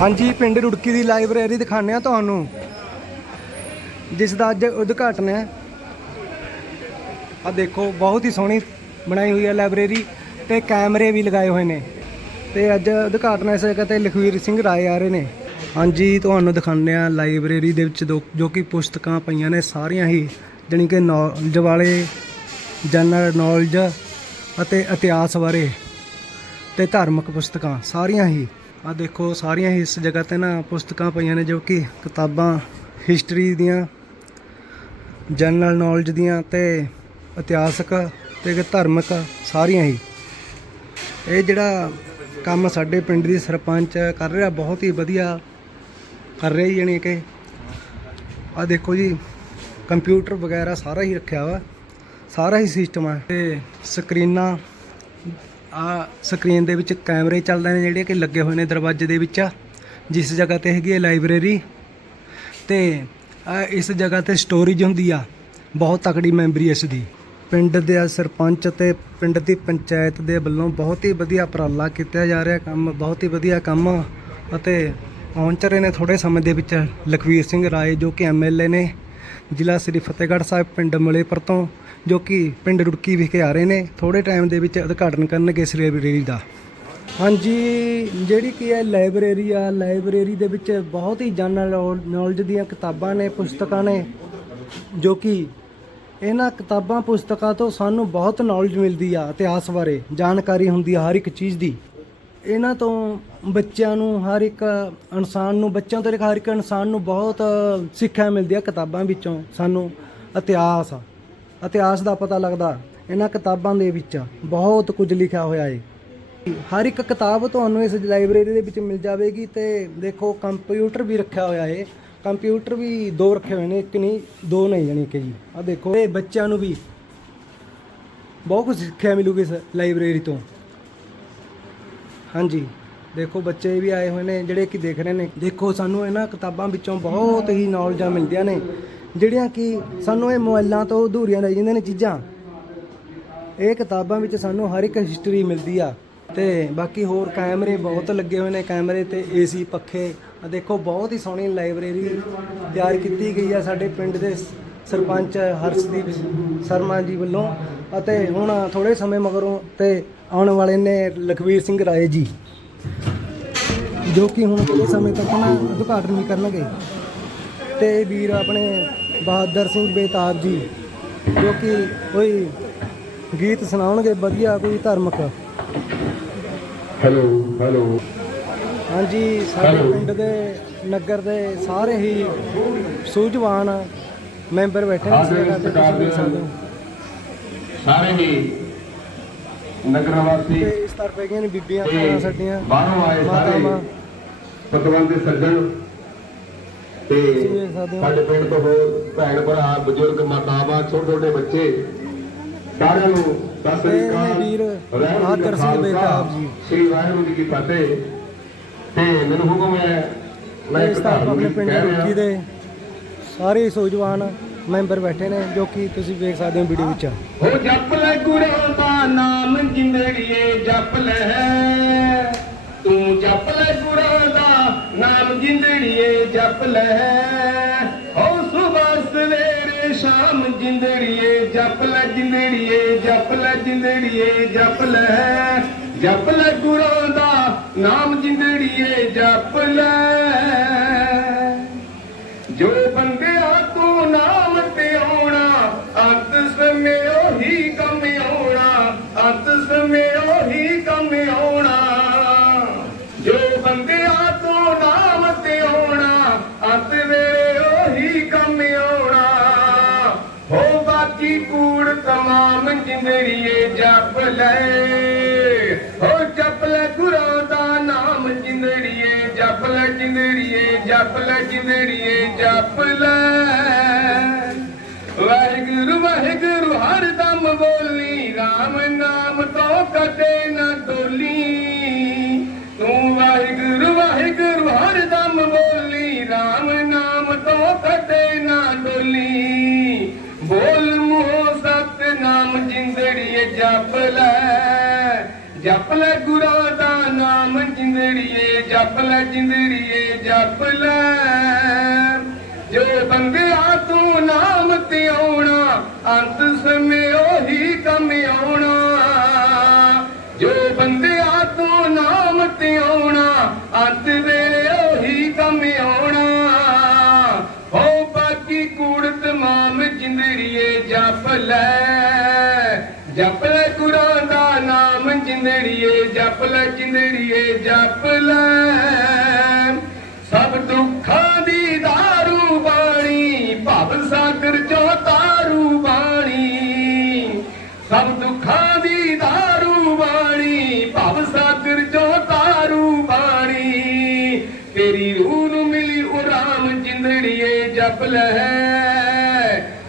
ਹਾਂਜੀ, ਪਿੰਡ ਰੁੜਕੀ ਦੀ ਲਾਇਬ੍ਰੇਰੀ ਦਿਖਾਉਂਦੇ ਆ ਤੁਹਾਨੂੰ। ਜਿਸ ਦਾ ਅੱਜ ਉਦਘਾਟਨ ਹੈ। ਆ ਦੇਖੋ, ਬਹੁਤ ਹੀ ਸੋਹਣੀ ਬਣਾਈ ਹੋਈ ਹੈ ਲਾਇਬ੍ਰੇਰੀ ਤੇ ਕੈਮਰੇ ਵੀ ਲਗਾਏ ਹੋਏ ਨੇ। ਤੇ ਅੱਜ ਉਦਘਾਟਨ ਇਸ ਜਗ੍ਹਾ ਤੇ ਲਖਵੀਰ ਸਿੰਘ ਰਾਏ ਆ ਰਹੇ ਨੇ। ਹਾਂਜੀ, ਤੁਹਾਨੂੰ ਦਿਖਾਉਂਦੇ ਆ ਲਾਇਬ੍ਰੇਰੀ ਦੇ ਵਿੱਚ ਦੋ- ਜੋ ਕਿ ਪੁਸਤਕਾਂ ਪਈਆਂ ਨੇ, ਸਾਰੀਆਂ ਹੀ, ਜਾਣੀ ਕਿ ਨੌਲੇਜ ਵਾਲੇ ਜਨਰਲ ਨੌਲੇਜ ਅਤੇ ਇਤਿਹਾਸ ਬਾਰੇ ਤੇ ਧਾਰਮਿਕ ਪੁਸਤਕਾਂ, ਸਾਰੀਆਂ ਹੀ। ਆ ਦੇਖੋ, ਸਾਰੀਆਂ ਹੀ ਇਸ ਜਗ੍ਹਾ ਤੇ ਨਾ ਪੁਸਤਕਾਂ ਪਈਆਂ ਨੇ ਜੋ ਕਿ ਕਿਤਾਬਾਂ ਹਿਸਟਰੀ ਦੀਆਂ ਜਨਰਲ ਨੌਲੇਜ ਦੀਆਂ ਤੇ ਇਤਿਹਾਸਕ ਤੇ ਧਾਰਮਿਕ ਸਾਰੀਆਂ ਹੀ। ਇਹ ਜਿਹੜਾ ਕੰਮ ਸਾਡੇ ਪਿੰਡ ਦੀ ਸਰਪੰਚ ਕਰ ਰਿਹਾ, ਬਹੁਤ ਹੀ ਵਧੀਆ ਕਰ ਰਹੀ ਜਾਣੀ ਕਿ ਆ ਦੇਖੋ ਜੀ ਕੰਪਿਊਟਰ ਵਗੈਰਾ ਸਾਰਾ ਹੀ ਰੱਖਿਆ ਵਾ, ਸਾਰਾ ਹੀ ਸਿਸਟਮ ਹੈ ਤੇ ਸਕਰੀਨਾਂ ਆ ਸਕਰੀਨ ਦੇ ਵਿੱਚ ਕੈਮਰੇ ਚੱਲਦੇ ਨੇ ਜਿਹੜੇ ਕਿ ਲੱਗੇ ਹੋਏ ਨੇ ਦਰਵਾਜ਼ੇ ਦੇ ਵਿੱਚ। ਜਿਸ ਜਗ੍ਹਾ ਤੇ ਹੈਗੀ ਹੈ ਲਾਇਬ੍ਰੇਰੀ ਤੇ ਆ ਇਸ ਜਗ੍ਹਾ ਤੇ ਸਟੋਰੇਜ ਹੁੰਦੀ ਆ, ਬਹੁਤ ਤਕੜੀ ਮੈਮਰੀ ਇਸ ਦੀ ਪਿੰਡ ਦੇ ਸਰਪੰਚ ਤੇ ਪਿੰਡ ਦੀ ਪੰਚਾਇਤ ਦੇ ਵੱਲੋਂ ਬਹੁਤ ਹੀ ਵਧੀਆ ਉਪਰਾਲਾ ਕੀਤਾ ਜਾ ਰਿਹਾ ਕੰਮ, ਬਹੁਤ ਹੀ ਵਧੀਆ ਕੰਮ ਅਤੇ ਪਹੁੰਚ ਰਹੇ ਨੇ ਥੋੜੇ ਸਮੇਂ ਦੇ ਵਿੱਚ ਲਖਵੀਰ ਸਿੰਘ ਰਾਏ ਜੋ ਕਿ ਐਮਐਲਏ ਨੇ, ਜ਼ਿਲ੍ਹਾ ਸ੍ਰੀ ਫਤਿਹਗੜ੍ਹ ਸਾਹਿਬ ਪਿੰਡ ਮਲੇਪੁਰ ਤੋਂ ਜੋ ਕਿ ਪਿੰਡ ਰੁੜਕੀ ਵਿਖੇ ਆ ਰਹੇ ਨੇ ਥੋੜੇ ਟਾਈਮ ਦੇ ਵਿੱਚ ਉਦਘਾਟਨ ਕਰਨਗੇ ਇਸ ਲਾਇਬ੍ਰੇਰੀ ਦਾ। ਹਾਂਜੀ, ਜਿਹੜੀ ਕੀ ਹੈ ਲਾਇਬ੍ਰੇਰੀ ਆ ਲਾਇਬ੍ਰੇਰੀ ਦੇ ਵਿੱਚ ਬਹੁਤ ਹੀ ਜਨਰਲ ਨੌਲੇਜ ਦੀਆਂ ਕਿਤਾਬਾਂ ਨੇ, ਪੁਸਤਕਾਂ ਨੇ, ਜੋ ਕਿ ਇਹਨਾਂ ਕਿਤਾਬਾਂ, ਪੁਸਤਕਾਂ ਤੋਂ ਸਾਨੂੰ ਬਹੁਤ ਨੌਲੇਜ ਮਿਲਦੀ ਆ ਇਤਿਹਾਸ ਬਾਰੇ, ਜਾਣਕਾਰੀ ਹੁੰਦੀ ਆ ਹਰ ਇੱਕ ਚੀਜ਼ ਦੀ। ਇਹਨਾਂ ਤੋਂ ਬੱਚਿਆਂ ਨੂੰ, ਹਰ ਇੱਕ ਇਨਸਾਨ ਨੂੰ, ਬੱਚਿਆਂ ਤੋਂ ਲੈ ਹਰ ਇੱਕ ਇਨਸਾਨ ਨੂੰ ਬਹੁਤ ਸਿੱਖਿਆ ਮਿਲਦੀ ਆ ਕਿਤਾਬਾਂ ਵਿੱਚੋਂ ਸਾਨੂੰ ਇਤਿਹਾਸ। ਇਤਿਹਾਸ ਦਾ ਪਤਾ ਲੱਗਦਾ ਇਹਨਾਂ ਕਿਤਾਬਾਂ ਦੇ ਵਿੱਚ ਬਹੁਤ ਕੁਝ ਲਿਖਿਆ ਹੋਇਆ ਹੈ ਹਰ ਇੱਕ ਕਿਤਾਬ ਤੁਹਾਨੂੰ ਇਸ ਲਾਇਬ੍ਰੇਰੀ ਦੇ ਵਿੱਚ ਮਿਲ ਜਾਵੇਗੀ ਤੇ ਦੇਖੋ ਕੰਪਿਊਟਰ ਵੀ ਰੱਖਿਆ ਹੋਇਆ ਹੈ ਕੰਪਿਊਟਰ ਵੀ ਦੋ ਰੱਖੇ ਹੋਏ ਨੇ, ਇੱਕ ਨਹੀਂ, ਦੋ ਨਹੀਂ ਜਾਣੀ ਕਿ ਜੀ। ਆ ਦੇਖੋ, ਇਹ ਬੱਚਿਆਂ ਨੂੰ ਵੀ ਬਹੁਤ ਕੁਝ ਸਿੱਖਿਆ ਮਿਲੂਗੀ ਇਸ ਲਾਇਬ੍ਰੇਰੀ ਤੋਂ। ਹਾਂਜੀ, ਦੇਖੋ ਬੱਚੇ ਵੀ ਆਏ ਹੋਏ ਨੇ ਜਿਹੜੇ ਕਿ ਦੇਖ ਰਹੇ ਨੇ। ਦੇਖੋ, ਸਾਨੂੰ ਇਹਨਾਂ ਕਿਤਾਬਾਂ ਵਿੱਚੋਂ ਬਹੁਤ ਹੀ ਨੌਲੇਜਾਂ ਮਿਲਦੀਆਂ ਨੇ। ਜਿਹੜੀਆਂ ਕਿ ਸਾਨੂੰ ਇਹ ਮੋਬਾਈਲਾਂ ਤੋਂ ਅਧੂਰੀਆਂ ਰਹਿ ਜਾਂਦੀਆਂ ਨੇ ਚੀਜ਼ਾਂ। ਇਹ ਕਿਤਾਬਾਂ ਵਿੱਚ ਸਾਨੂੰ ਹਰ ਇੱਕ ਹਿਸਟਰੀ ਮਿਲਦੀ ਆ। ਤੇ ਬਾਕੀ ਹੋਰ ਕੈਮਰੇ ਬਹੁਤ ਲੱਗੇ ਹੋਏ ਨੇ ਕੈਮਰੇ ਤੇ ਏਸੀ ਪੱਖੇ। ਆ ਦੇਖੋ, ਬਹੁਤ ਹੀ ਸੋਹਣੀ ਲਾਇਬ੍ਰੇਰੀ ਤਿਆਰ ਕੀਤੀ ਗਈ ਆ ਸਾਡੇ ਪਿੰਡ ਦੇ ਸਰਪੰਚ ਹਰਸ਼ਦੀਪ ਸ਼ਰਮਾ ਜੀ ਵੱਲੋਂ। ਅਤੇ ਹੁਣ ਥੋੜੇ ਸਮੇਂ ਮਗਰੋਂ ਤੇ ਆਉਣ ਵਾਲੇ ਨੇ ਲਖਵੀਰ ਸਿੰਘ ਰਾਏ ਜੀ, ਜੋ ਕਿ ਹੁਣ ਥੋੜੇ ਸਮੇਂ ਤੱਕ ਨਾ ਉਦਘਾਟਨ ਵੀ ਕਰਨਗੇ। ਤੇ ਵੀਰ ਆਪਣੇ ਬਹਾਦਰ ਸਿੰਘ ਬੇਤਾਬ ਜੀ ਜੋ ਕਿ ਕੋਈ ਗੀਤ ਸੁਣਾਉਣਗੇ ਵਧੀਆ ਕੋਈ ਧਾਰਮਿਕ। Hello hello. ਹਾਂਜੀ ਸਾਡੇ. ਪਿੰਡ ਦੇ ਨਗਰ ਦੇ ਸਾਰੇ ਹੀ ਸੂਝਵਾਨ ਮੈਂਬਰ ਬੈਠੇ ਨੇ ਇਸ ਦੇ ਸਾਰੇ ਹੀ ਨਗਰ ਵਾਸੀ ਇਸ ਤਰ੍ਹਾਂ ਨੇ ਬੀਬੀਆਂ ਸਾਡੀਆਂ ਬਾਹਰੋਂ ਆਏ ਸਾਰੇ ਪਤਵੰਤ ਦੇ ਸੱਜਣ ਤੇ। ਸਾਡੇ ਪਿੰਡ ਤੋਂ ਹੋਰ ਭੈਣ ਭਰਾ ਬਜ਼ੁਰਗ ਮਾਤਾਵਾਂ ਛੋਟੇ ਛੋਟੇ ਬੱਚੇ ਸਾਰਿਆਂ ਨੂੰ ਸਤਿ ਸ੍ਰੀ ਅਕਾਲ ਕਾ ਸਿੰਘ ਬੇਤਾਬ ਜੀ। ਸ੍ਰੀ ਵਾਹਿਗੁਰੂ ਜੀ ਕੀ ਫਤਿਹ ਤੇ ਮੈਨੂੰ ਹੁਕਮ ਹੈ ਮੈਂ ਇੱਕ ਧਾਰਮਿਕ ਆਪਣੇ ਪਿੰਡ। ਰੁਕੀ ਦੇ ਸਾਰੇ ਸੂਝਵਾਨ ਮੈਂਬਰ ਬੈਠੇ ਨੇ ਜੋ ਕਿ ਤੁਸੀਂ ਵੇਖ ਸਕਦੇ ਹੋ ਵੀਡੀਓ ਵਿੱਚ ਹੋ ਜਪ ਲੈ ਗੁਰਾਂ ਦਾ ਨਾਮ ਜਿੰਦੜੀਏ ਜਪ ਲੈ ਤੂੰ ਜਪ ਲੈ ਗੁਰਾਂ ਦਾ ਜਿੰਦੜੀਏ ਜਪ ਲੈ। ਹੋ ਸੁਬਹ ਸਵੇਰੇ ਸ਼ਾਮ ਜਿੰਦੜੀਏ ਜਪ ਲੈ, ਜਿੰਦੜੀਏ ਜਪ ਲੈ, ਜਿੰਦੜੀਏ ਜਪ ਲੈ। ਜਪ ਲੈ ਗੁਰਾਂ ਦਾ ਨਾਮ ਜਿੰਦੜੀਏ ਜਪ ਲੈ। ਜੋ ਬੰਦਿਆ ਤੂੰ ਨਾਮ ਤੇ ਆਉਣਾ, ਅੰਤ ਸਮੇਂ ਉਹੀ ਕੰਮ ਆਉਣਾ, ਅੰਤ ਸਮੇਂ ਉਹੀ ਕੰਮ ਆਉਣਾ। ਜੋ ਬੰਦੇ ਜਿੰਦੜੀਏ ਜਪ ਲੈ। ਹੋ ਜਪ ਲੈ ਗੁਰਾਂ ਦਾ ਨਾਮ ਜਿੰਦੜੀਏ ਜਪ ਲੈ ਜਿੰਦੜੀਏ ਜਪ ਲੈ ਜਿੰਦੜੀਏ ਜਪ ਲੈ। ਵਾਹਿਗੁਰੂ ਵਾਹਿਗੁਰੂ ਹਰ ਦਮ ਬੋਲੀ RAM ਨਾਮ ਤੋਂ ਕਦੇ ਨਾ ਦੋ ਜਪ ਲੈ ਗੁਰਾਂ ਦਾ ਨਾਮ ਜਿੰਦੜੀਏ, ਜਪ ਲੈ ਜਿੰਦੜੀਏ, ਜਪ ਲੈ। ਜੋ ਬੰਦਿਆ ਤੂੰ ਨਾਮ ਤੇ ਆਉਣਾ, ਅੰਤ ਸਮੇਂ ਉਹੀ ਕੰਮ ਆਉਣਾ। ਜੋ ਬੰਦਿਆ ਤੂੰ ਨਾਮ ਤੇ ਆਉਣਾ, ਅੰਤ ਵੇਲੇ ਉਹੀ ਕੰਮ ਆਉਣਾ। ਹੋ ਬਾਕੀ ਕੂੜ ਤਮਾਮ ਜਿੰਦੜੀਏ, ਜਪ ਲੈ ਜਪ ਲੈ ਨਾਮ ਜਿੰਦੜੀਏ ਜਪ ਲੈ ਜਿੰਦੜੀਏ ਜਪ ਲੈ। ਸਭ ਦੁੱਖਾਂ ਦੀ ਦਾਰੂ ਬਾਣੀ, ਭਵ ਸਾਗਰ ਚੋਂ ਤਾਰੂ ਬਾਣੀ। ਸਭ ਦੁੱਖਾਂ ਦੀ ਦਾਰੂ ਬਾਣੀ, ਭਵ ਸਾਗਰ ਚੋਂ ਤਾਰੂ ਬਾਣੀ। ਤੇਰੀ ਰੂਹ ਨੂੰ ਮਿਲੀ ਉਹ ਰਾਮ ਜਿੰਦੜੀਏ ਜਪ ਲੈ।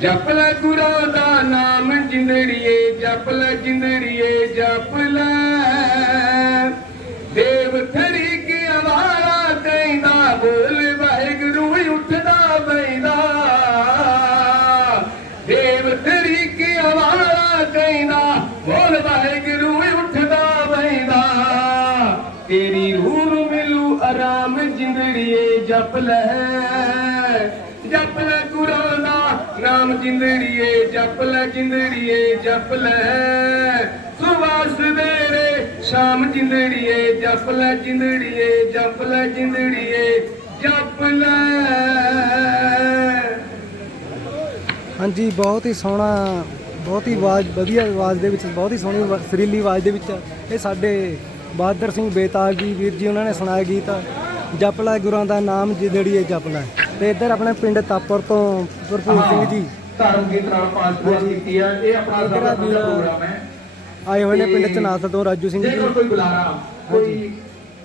ਜਪ ਲੈ ਗੁਰਾਂ ਦਾ ਨਾਮ ਜਿੰਦੜੀਏ, ਜਪ ਲੈ ਜਿੰਦੜੀਏ, ਜਪ ਲੈ। ਦੇਵ ਥਰੀ ਕੇ ਆਵਾਰਾ ਕਹਿੰਦਾ ਬੋਲ ਵਾਹਿਗੁਰੂ ਉੱਠਦਾ ਬੈਂਦਾ। ਦੇਵ ਥੜੀ ਕੇ ਆਵਾਰਾ ਕਹਿੰਦਾ ਬੋਲ ਵਾਹਿਗੁਰੂ ਉੱਠਦਾ ਬੈਂਦਾ। ਤੇਰੀ ਰੂਹ ਨੂੰ ਮਿਲੂ ਆਰਾਮ ਜਿੰਦੜੀਏ, ਜਪ ਲੈ। ਜਿੰਦੜੀਏ, ਜਪ ਲੈ ਜਿੰਦੜੀਏ, ਜਪ ਲੈ। ਸੁਬਾਹ ਸਵੇਰੇ, ਸ਼ਾਮ ਜਿੰਦੜੀਏ, ਜਪ ਲੈ ਜਿੰਦੜੀਏ, ਜਪ ਲੈ ਜਿੰਦੜੀਏ, ਜਪ ਲੈ। ਹਾਂਜੀ, ਬਹੁਤ ਹੀ ਸੋਹਣਾ, ਬਹੁਤ ਹੀ ਆਵਾਜ਼, ਵਧੀਆ ਆਵਾਜ਼ ਦੇ ਵਿੱਚ, ਬਹੁਤ ਹੀ ਸੋਹਣੀ ਆਵਾ- ਸੁਰੀਲੀ ਆਵਾਜ਼ ਦੇ ਵਿੱਚ ਇਹ ਸਾਡੇ ਬਹਾਦਰ ਸਿੰਘ ਬੇਤਾਲ ਜੀ, ਵੀਰ ਜੀ, ਉਹਨਾਂ ਨੇ ਸੁਣਾਇਆ ਗੀਤ। ਜਪ ਲੈ ਗੁਰਾਂ ਦਾ ਨਾਮ ਜਿਦੜੀਏ, ਜਪ ਲੈ। ਤੇ ਇੱਧਰ ਆਪਣੇ ਪਿੰਡ ਤਾਪਰ ਤੋਂ ਭਰਪੂਰ ਸਿੰਘ ਜੀ। ਧਰਮ ਗੀਤ ਨਾਲ ਪਾਸਪੋਰਟ ਕੀਤੀ ਹੈ ਇਹ ਆਪਣਾ ਵੀਰ। ਪ੍ਰੋਗਰਾਮ ਹੈ ਆਏ ਹੋਏ ਨੇ ਪਿੰਡ ਚਨਾਸ ਤੋਂ ਰਾਜੂ ਸਿੰਘ ਜੀ ਕੋਈ ਬੁਲਾਰਾ ਕੋਈ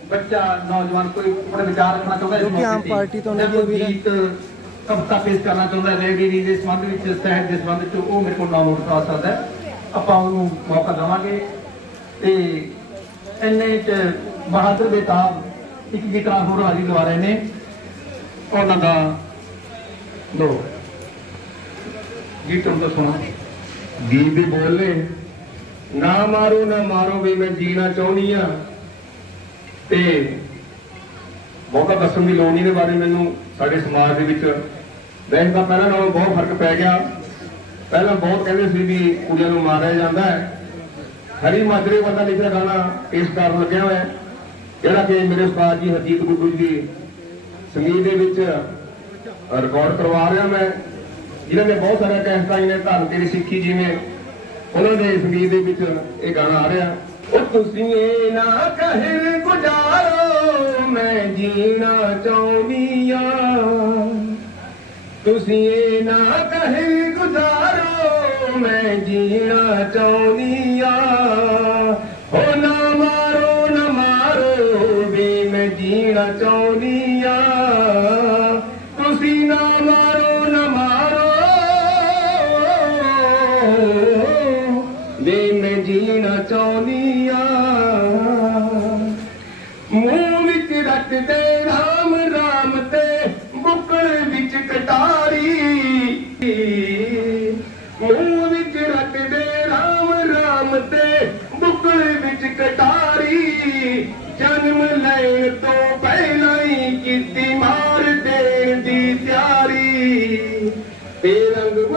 ਬੱਚਾ ਨੌਜਵਾਨ ਕੋਈ ਆਪਣੇ ਵਿਚਾਰ ਰੱਖਣਾ ਚਾਹੁੰਦਾ ਜੋ ਕਿ ਆਮ ਪਾਰਟੀ ਤੋਂ ਹੈ ਕੋਈ ਵੀਰ। ਗੀਤ ਕਵਿਤਾ ਪੇਸ਼ ਕਰਨਾ ਚਾਹੁੰਦਾ ਹੈ ਰੇਡੀ ਦੇ ਸੰਬੰਧ ਵਿੱਚ ਸਹਿਤ ਦੇ ਸੰਬੰਧ ਵਿੱਚ ਉਹ ਮੇਰੇ ਕੋਲ ਨਾਮ ਨੋਟ ਕਰਾ ਸਕਦਾ ਹੈ। ਆਪਾਂ ਉਹਨੂੰ ਮੌਕਾ ਦੇਵਾਂਗੇ ਤੇ ਇੰਨੇ ਚ ਬਹਾਦਰ ਬੇਤਾਬ ਇੱਕ ਗੀਤਕਾਰ ਹੋਰ ਹਾਜ਼ਰ ਲਵਾ ਰਹੇ ਨੇ ਉਹਨਾਂ ਦਾ ਲੋ ਗੀਤ ਉਹਨਾਂ ਦਾ ਸੁਣੋ ਗੀਤ ਵੀ ਬੋਲੇ ਨਾ ਮਾਰੋ ਨਾ ਮਾਰੋ ਵੀ ਮੈਂ ਜੀਣਾ ਚਾਹੁੰਦੀ ਆ। ਤੇ ਬਹੁਤਾ ਦੱਸਣ ਦੀ ਲੋੜ ਨਹੀਂ ਦੇ ਬਾਰੇ ਮੈਨੂੰ, ਸਾਡੇ ਸਮਾਜ ਦੇ ਵਿੱਚ। ਵੈਸੇ ਤਾਂ ਪਹਿਲਾਂ ਨਾਲੋਂ ਬਹੁਤ ਫ਼ਰਕ ਪੈ ਗਿਆ। ਪਹਿਲਾਂ ਬਹੁਤ ਕਹਿੰਦੇ ਸੀ ਵੀ ਕੁੜੀਆਂ ਨੂੰ ਮਾਰਿਆ ਜਾਂਦਾ ਹੈ। ਹਰੀ ਮਾਜਰੇ ਵਾਲਾ ਲਿਖਿਆ ਗਾਣਾ ਇਸ ਕਾਰਨ ਲੱਗਿਆ ਹੋਇਆ ਜਿਹੜਾ ਕਿ ਮੇਰੇ ਉਸਤਾਦ ਜੀ ਹਰਜੀਤ ਗੁੱਡੂ ਜੀ ਸੰਗੀਤ ਦੇ ਵਿੱਚ ਰਿਕਾਰਡ ਕਰਵਾ ਰਿਹਾ ਮੈਂ। ਜਿਨ੍ਹਾਂ ਨੇ ਬਹੁਤ ਸਾਰੀਆਂ ਕੈਸਟਾਂ ਨੇ ਧਰਮ ਤੇਰੀ ਸਿੱਖੀ ਜਿਵੇਂ ਉਹਨਾਂ ਦੇ ਸੰਗੀਤ ਦੇ ਵਿੱਚ ਇਹ ਗਾਣਾ ਆ ਰਿਹਾ। ਉਹ ਤੁਸੀਂ ਇਹ ਨਾ ਕਹਿ ਗੁਜ਼ਾਰੋ, ਮੈਂ ਜੀਣਾ ਚਾਹੁੰਦੀ ਆ। ਤੁਸੀਂ ਇਹ ਨਾ ਕਹਿ ਗੁਜ਼ਾਰੋ, ਮੈਂ ਜੀਣਾ ਚਾਹੁੰਦੀ ਆ। ਹੋ ਨਾ ਮਾਰੋ ਨਾ ਮਾਰੋ, ਵੀ ਮੈਂ ਜੀਣਾ ਚਾਹੁੰਦੀ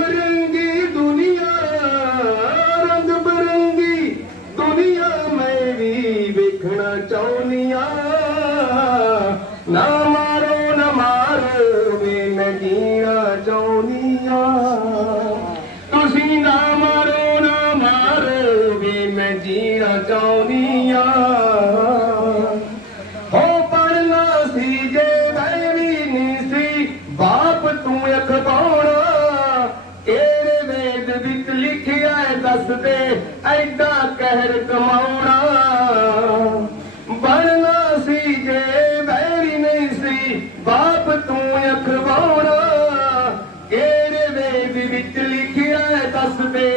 Bumerangue! ਹੈ ਦੱਸ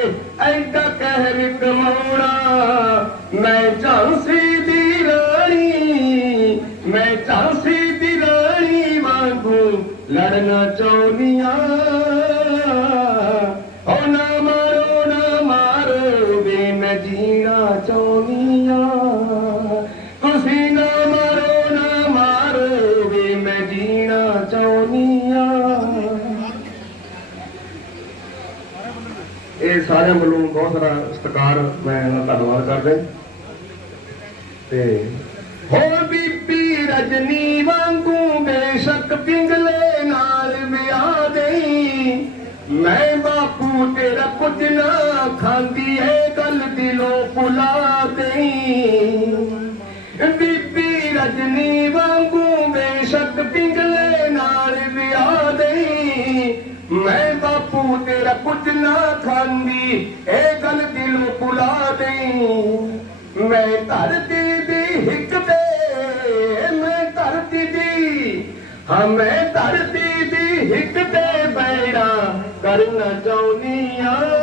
ਸਾਰਿਆਂ ਵੱਲੋਂ ਬਹੁਤ ਸਾਰਾ ਸਤਿਕਾਰ ਮੈਂ ਇਹਨਾਂ ਦਾ ਧੰਨਵਾਦ ਕਰਦਾ ਤੇ ਹੋਰ ਬੀਬੀ ਰਜਨੀ ਵਾਂਗੂ ਬੇਸ਼ੱਕ ਪਿੰਗਲੇ ਨਾਲ ਵਿਆਹ ਦੇਈ। ਮੈਂ ਬਾਪੂ ਤੇਰਾ ਕੁਝ ਨਾ ਖਾਂਦੀ ਏ, ਗੱਲ ਦਿਲੋਂ ਭੁਲਾ ਨਾ ਖਾਂਦੀ, ਇਹ ਗੱਲ ਦਿਲੋਂ ਭੁਲਾ ਦੇਈ। ਮੈਂ ਧਰਤੀ ਦੀ ਹਿੱਕ ਤੇ, ਮੈਂ ਧਰਤੀ ਦੀ, ਹਾਂ, ਮੈਂ ਧਰਤੀ ਦੀ ਹਿੱਕ ਤੇ ਬੈਣਾ ਕਰਨਾ ਚਾਹੁੰਦੀ ਆ।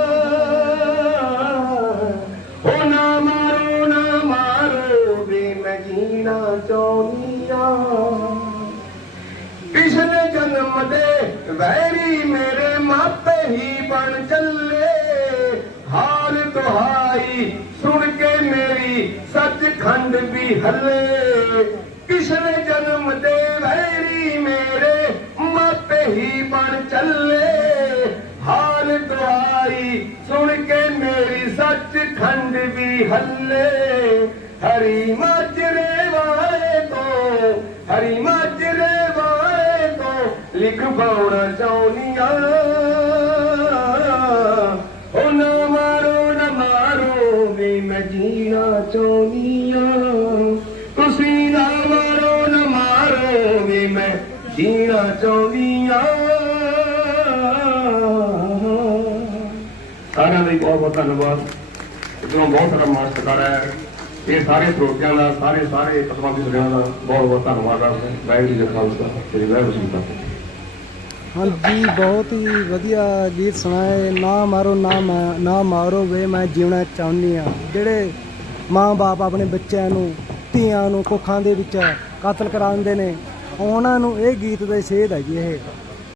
ਦੁਹਾਈ ਸੁਣ ਕੇ ਮੇਰੀ ਸੱਚਖੰਡ ਵੀ ਹੱਲੇ। ਪਿਛਲੇ ਜਨਮ ਦੇ ਵੈਰੀ ਮੇਰੇ ਮਾਪੇ ਹੀ ਬਣ ਚੱਲੇ। ਹਾਲ ਦੁਆਈ ਸੁਣ ਕੇ ਮੇਰੀ ਸੱਚਖੰਡ ਵੀ ਹੱਲੇ। ਹਰੀ ਮਾਜਰੇ ਵਾਲੇ ਤੋਂ ਹਰੀ ਮਾਜਰੇ ਵਾਲੇ ਤੋਂ ਲਿਖ ਪਾਉਣਾ ਚਾਹੁੰਦੀਆਂ ਚਾਹੁੰਦੀਆਂ ਤੁਸੀਂ ਨਾ ਮਾਰੋ ਨਾ ਮਾਰੋ ਵੀ ਮੈਂ ਜੀਣਾ ਚਾਹੁੰਦੀਆਂ ਸਾਰਿਆਂ ਦਾ ਬਹੁਤ ਬਹੁਤ ਧੰਨਵਾਦ। ਇਧਰੋਂ ਬਹੁਤ ਸਾਰਾ ਮਾਸਟਰ ਹੈ। ਇਹ ਸਾਰੇ ਸਰੋਤਿਆਂ ਦਾ, ਸਾਰੇ ਸਾਰੇ ਪਤਵੰਤੀ ਸੁਣਿਆਂ ਦਾ ਬਹੁਤ ਬਹੁਤ ਧੰਨਵਾਦ ਕਰਦੇ ਵਾਹਿਗੁਰੂ ਜੀ ਕਾ ਖਾਲਸਾ, ਸ੍ਰੀ ਵਾਹਿਗੁਰੂ ਜੀ ਕੀ ਫਤਿਹ। ਹਾਂਜੀ, ਬਹੁਤ ਹੀ ਵਧੀਆ ਗੀਤ ਸੁਣਾਏ। ਨਾ ਮਾਰੋ, ਨਾ ਨਾ ਮਾਰੋ ਵੇ ਮੈਂ ਜਿਉਣਾ ਚਾਹੁੰਦੀ ਆ। ਜਿਹੜੇ ਮਾਂ-ਬਾਪ ਆਪਣੇ ਬੱਚਿਆਂ ਨੂੰ, ਧੀਆਂ ਨੂੰ ਕੁੱਖਾਂ ਦੇ ਵਿੱਚ ਕਤਲ ਕਰਾ ਦਿੰਦੇ ਨੇ। ਉਹਨਾਂ ਨੂੰ ਇਹ ਗੀਤ ਦੇ ਸੇਧ ਹੈ ਜੀ ਇਹ।